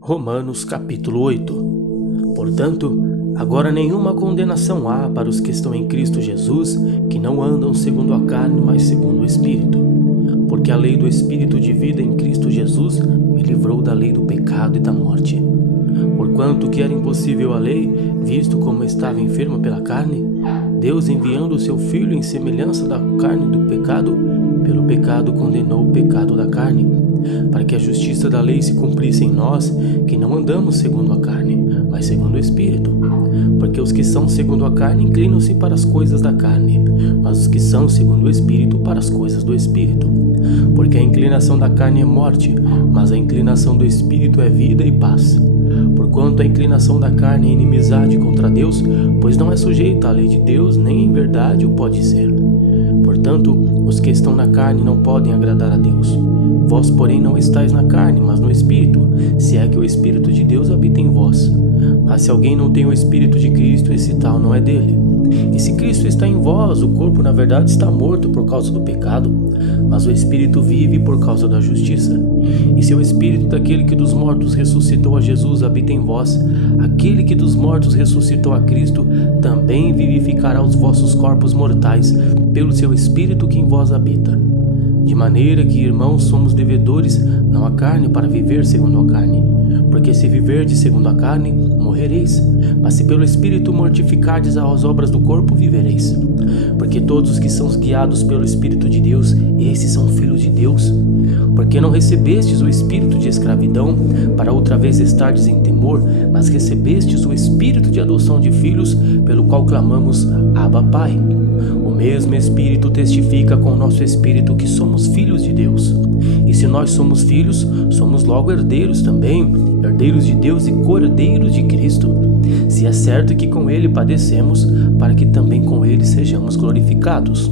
Romanos capítulo 8. Portanto, agora nenhuma condenação há para os que estão em Cristo Jesus, que não andam segundo a carne, mas segundo o Espírito. Porque a lei do Espírito de vida em Cristo Jesus me livrou da lei do pecado e da morte. Porquanto que era impossível a lei, visto como estava enferma pela carne, Deus, enviando o seu Filho em semelhança da carne do pecado, pelo pecado condenou o pecado da carne, para que a justiça da lei se cumprisse em nós, que não andamos segundo a carne, mas segundo o Espírito. Porque os que são segundo a carne inclinam-se para as coisas da carne, mas os que são segundo o Espírito para as coisas do Espírito. Porque a inclinação da carne é morte, mas a inclinação do Espírito é vida e paz. Porquanto a inclinação da carne é inimizade contra Deus, pois não é sujeita à lei de Deus, nem em verdade o pode ser. Portanto, os que estão na carne não podem agradar a Deus. Vós, porém, não estáis na carne, mas no Espírito, se é que o Espírito de Deus habita em vós. Mas se alguém não tem o Espírito de Cristo, esse tal não é dele. E se Cristo está em vós, o corpo na verdade está morto por causa do pecado, mas o Espírito vive por causa da justiça. E se o Espírito daquele que dos mortos ressuscitou a Jesus habita em vós, aquele que dos mortos ressuscitou a Cristo também vivificará os vossos corpos mortais pelo seu Espírito que em vós habita. De maneira que, irmãos, somos devedores, não à carne, para viver segundo a carne. Porque se viverdes segundo a carne, morrereis. Mas se pelo Espírito mortificardes as obras do corpo, vivereis. Porque todos os que são guiados pelo Espírito de Deus, esses são filhos de Deus. Porque não recebestes o espírito de escravidão, para outra vez estardes em temor, mas recebestes o espírito de adoção de filhos, pelo qual clamamos, Abba, Pai. O mesmo Espírito testifica com o nosso espírito que somos filhos de Deus. E se nós somos filhos, somos logo herdeiros também, herdeiros de Deus e co-herdeiros de Cristo. Se é certo que com Ele padecemos, para que também com Ele sejamos glorificados.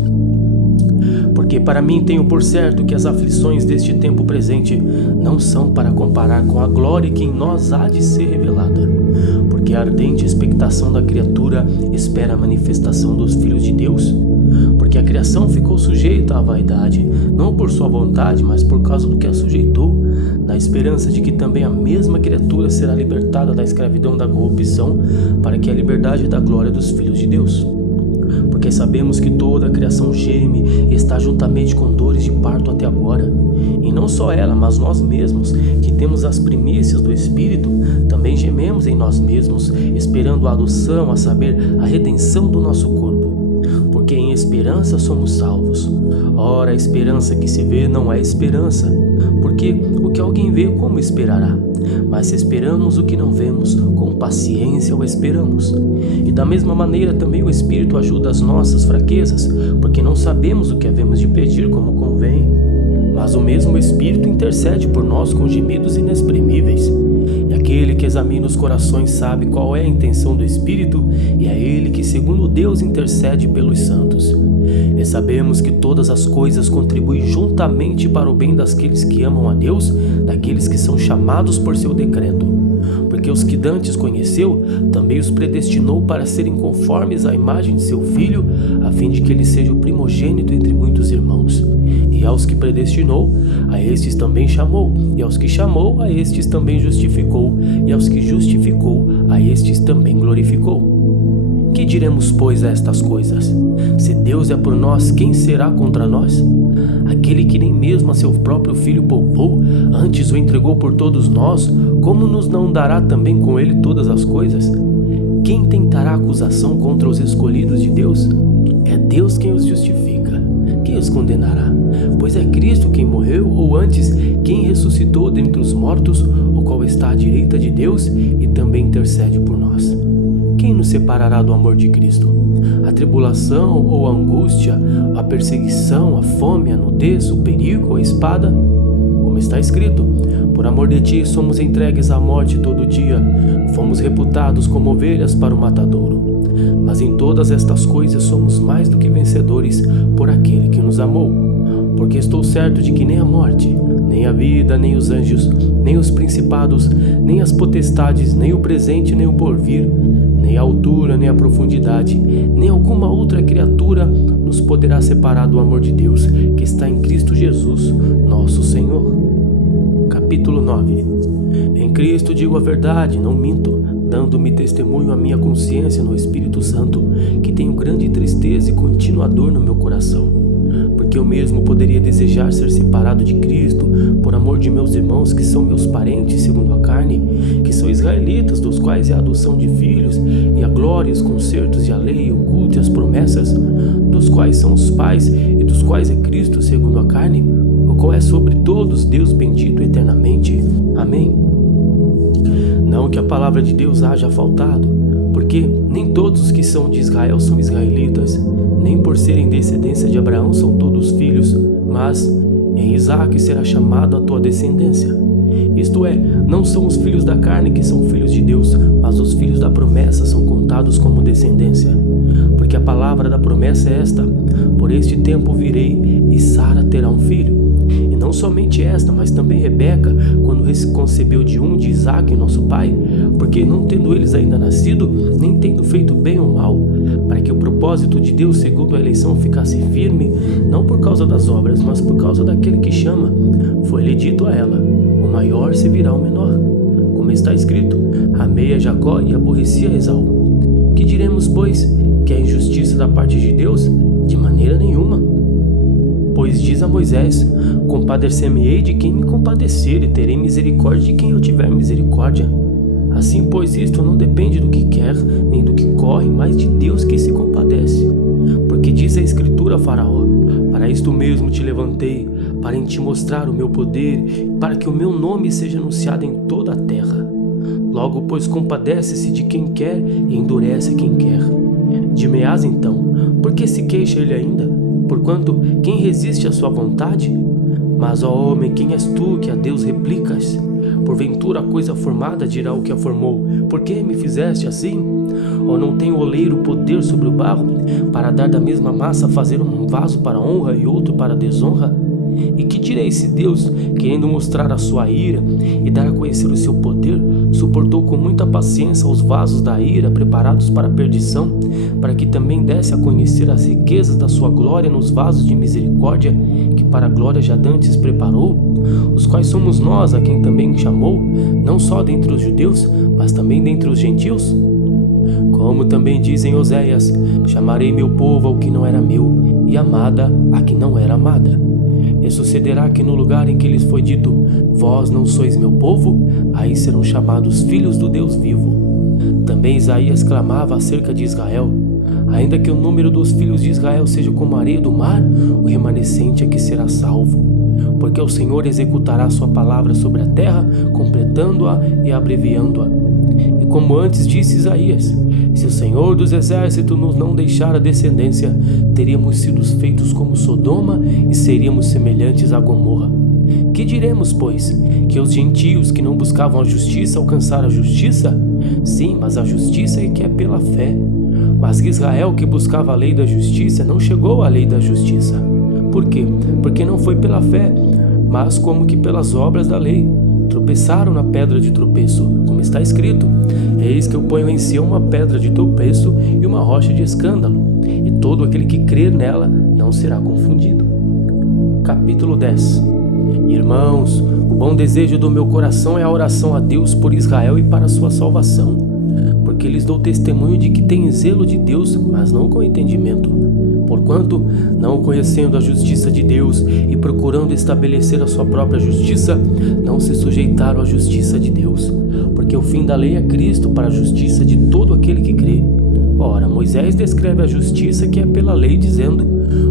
Porque para mim tenho por certo que as aflições deste tempo presente não são para comparar com a glória que em nós há de ser revelada. Porque a ardente expectação da criatura espera a manifestação dos filhos de Deus. Porque a criação ficou sujeita à vaidade, não por sua vontade, mas por causa do que a sujeitou, na esperança de que também a mesma criatura será libertada da escravidão da corrupção, para que a liberdade da glória dos filhos de Deus. Porque sabemos que toda a criação geme e está juntamente com dores de parto até agora. E não só ela, mas nós mesmos, que temos as primícias do Espírito, também gememos em nós mesmos, esperando a adoção, a saber, a redenção do nosso corpo. Porque em esperança somos salvos. Ora, a esperança que se vê não é esperança, porque o que alguém vê, como esperará? Mas se esperamos o que não vemos, com paciência o esperamos. E da mesma maneira também o Espírito ajuda as nossas fraquezas, porque não sabemos o que havemos de pedir como convém. Mas o mesmo Espírito intercede por nós com gemidos inexprimíveis. E aquele que examina os corações sabe qual é a intenção do Espírito, e é ele que, segundo Deus, intercede pelos santos. E sabemos que todas as coisas contribuem juntamente para o bem daqueles que amam a Deus, daqueles que são chamados por seu decreto. Porque os que dantes conheceu, também os predestinou para serem conformes à imagem de seu Filho, a fim de que ele seja o primogênito entre muitos irmãos. E aos que predestinou, a estes também chamou, e aos que chamou, a estes também justificou, e aos que justificou, a estes também glorificou. Que diremos, pois, a estas coisas? Se Deus é por nós, quem será contra nós? Aquele que nem mesmo a seu próprio Filho poupou, antes o entregou por todos nós, como nos não dará também com ele todas as coisas? Quem tentará acusação contra os escolhidos de Deus? É Deus quem os justifica. Quem os condenará? Pois é Cristo quem morreu, ou antes, quem ressuscitou dentre os mortos, o qual está à direita de Deus e também intercede por nós. Quem nos separará do amor de Cristo? A tribulação ou a angústia, a perseguição, a fome, a nudez, o perigo ou a espada? Como está escrito, por amor de ti somos entregues à morte todo dia, fomos reputados como ovelhas para o matadouro. Mas em todas estas coisas somos mais do que vencedores por aquele que nos amou. Porque estou certo de que nem a morte, nem a vida, nem os anjos, nem os principados, nem as potestades, nem o presente, nem o porvir, nem a altura, nem a profundidade, nem alguma outra criatura nos poderá separar do amor de Deus que está em Cristo Jesus, nosso Senhor. Capítulo 9. Em Cristo digo a verdade, não minto, dando-me testemunho à minha consciência no Espírito Santo, que tenho grande tristeza e contínua dor no meu coração. Porque eu mesmo poderia desejar ser separado de Cristo, por amor de meus irmãos que são meus parentes segundo a carne, que são israelitas, dos quais é a adoção de filhos, e a glória, os concertos e a lei, o culto e as promessas, dos quais são os pais e dos quais é Cristo segundo a carne, o qual é sobre todos Deus bendito eternamente. Amém. Não que a palavra de Deus haja faltado, porque nem todos os que são de Israel são israelitas, nem por serem descendência de Abraão são todos filhos, mas em Isaque será chamado a tua descendência. Isto é, não são os filhos da carne que são filhos de Deus, mas os filhos da promessa são contados como descendência. Porque a palavra da promessa é esta: por este tempo virei e Sara terá um filho. E não somente esta, mas também Rebeca, quando concebeu de Isaque, nosso pai, porque não tendo eles ainda nascido, nem tendo feito bem ou mal, para que o propósito de Deus segundo a eleição ficasse firme, não por causa das obras, mas por causa daquele que chama, foi-lhe dito a ela: o maior servirá ao menor. Como está escrito: amei a Jacó e aborreci a Esaú. Que diremos, pois? Que é injustiça da parte de Deus? De maneira nenhuma. Pois diz a Moisés: compadecer-me-ei de quem me compadecer, e terei misericórdia de quem eu tiver misericórdia. Assim, pois, isto não depende do que quer, nem do que corre, mas de Deus que se compadece. Porque diz a Escritura a Faraó: para isto mesmo te levantei, para em te mostrar o meu poder, para que o meu nome seja anunciado em toda a terra. Logo, pois, compadece-se de quem quer e endurece quem quer. Dir-me-ás então: por que se queixa ele ainda? Porquanto quem resiste à sua vontade? Mas, ó homem, quem és tu que a Deus replicas? Porventura a coisa formada dirá o que a formou: por que me fizeste assim? Ou não tem o oleiro poder sobre o barro, para dar da mesma massa fazer um vaso para honra e outro para desonra? E que direi se Deus, querendo mostrar a sua ira e dar a conhecer o seu poder, suportou com muita paciência os vasos da ira preparados para a perdição, para que também desse a conhecer as riquezas da sua glória nos vasos de misericórdia, que para a glória já dantes preparou, os quais somos nós a quem também chamou, não só dentre os judeus, mas também dentre os gentios? Como também diz em Oséias: chamarei meu povo ao que não era meu, e amada a que não era amada. E sucederá que no lugar em que lhes foi dito: vós não sois meu povo, aí serão chamados filhos do Deus vivo. Também Isaías clamava acerca de Israel: ainda que o número dos filhos de Israel seja como a areia do mar, o remanescente é que será salvo. Porque o Senhor executará sua palavra sobre a terra, completando-a e abreviando-a. E como antes disse Isaías: se o Senhor dos exércitos nos não deixar a descendência, teríamos sido feitos como Sodoma e seríamos semelhantes a Gomorra. Que diremos, pois? Que os gentios que não buscavam a justiça alcançaram a justiça? Sim, mas a justiça é que é pela fé. Mas que Israel, que buscava a lei da justiça, não chegou à lei da justiça. Por quê? Porque não foi pela fé, mas como que pelas obras da lei. Tropeçaram na pedra de tropeço, como está escrito: eis que eu ponho em Sião uma pedra de tropeço e uma rocha de escândalo, e todo aquele que crer nela não será confundido. Capítulo 10. Irmãos, o bom desejo do meu coração é a oração a Deus por Israel e para a sua salvação, porque lhes dou testemunho de que têm zelo de Deus, mas não com entendimento. Porquanto, não conhecendo a justiça de Deus e procurando estabelecer a sua própria justiça, não se sujeitaram à justiça de Deus, porque o fim da lei é Cristo para a justiça de todo aquele que crê. Ora, Moisés descreve a justiça que é pela lei, dizendo: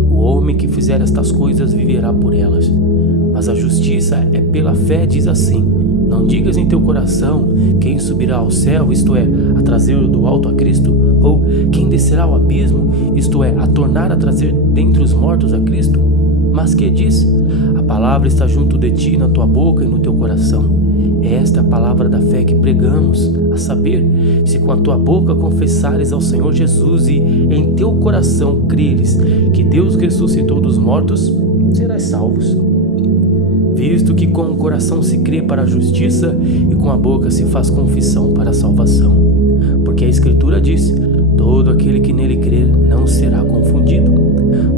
o homem que fizer estas coisas viverá por elas. Mas a justiça é pela fé, diz assim: não digas em teu coração: quem subirá ao céu, isto é, a trazer do alto a Cristo? Ou quem descerá ao abismo, isto é, a tornar a trazer dentre os mortos a Cristo? Mas que diz? A palavra está junto de ti, na tua boca e no teu coração. Esta é a palavra da fé que pregamos, a saber, se com a tua boca confessares ao Senhor Jesus e em teu coração creres que Deus ressuscitou dos mortos, serás salvos. Visto que com o coração se crê para a justiça e com a boca se faz confissão para a salvação. Porque a Escritura diz: todo aquele que nele crer não será confundido.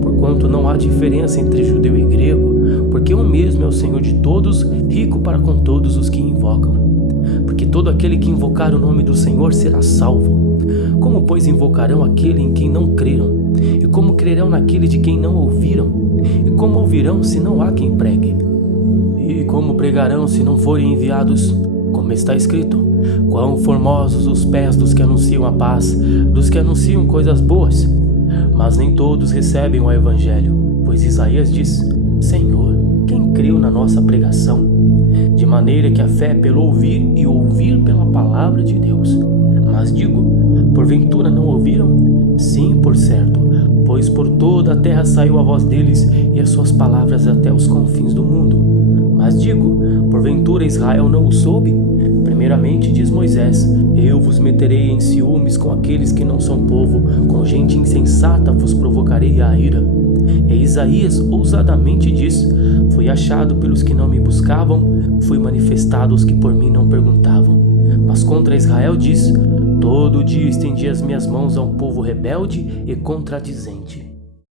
Porquanto não há diferença entre judeu e grego, porque o mesmo é o Senhor de todos, rico para com todos os que invocam. Porque todo aquele que invocar o nome do Senhor será salvo. Como, pois, invocarão aquele em quem não creram? E como crerão naquele de quem não ouviram? E como ouvirão se não há quem pregue? E como pregarão se não forem enviados? Como está escrito: quão formosos os pés dos que anunciam a paz, dos que anunciam coisas boas. Mas nem todos recebem o evangelho, pois Isaías diz: Senhor, quem creu na nossa pregação? De maneira que a fé é pelo ouvir e ouvir pela palavra de Deus. Mas digo, porventura não ouviram? Sim, por certo, pois por toda a terra saiu a voz deles e as suas palavras até os confins do mundo. Mas digo, porventura Israel não o soube? Primeiramente diz Moisés: eu vos meterei em ciúmes com aqueles que não são povo, com gente insensata vos provocarei a ira. E Isaías ousadamente diz: fui achado pelos que não me buscavam, fui manifestado aos que por mim não perguntavam. Mas contra Israel diz: todo dia estendi as minhas mãos a um povo rebelde e contradizente.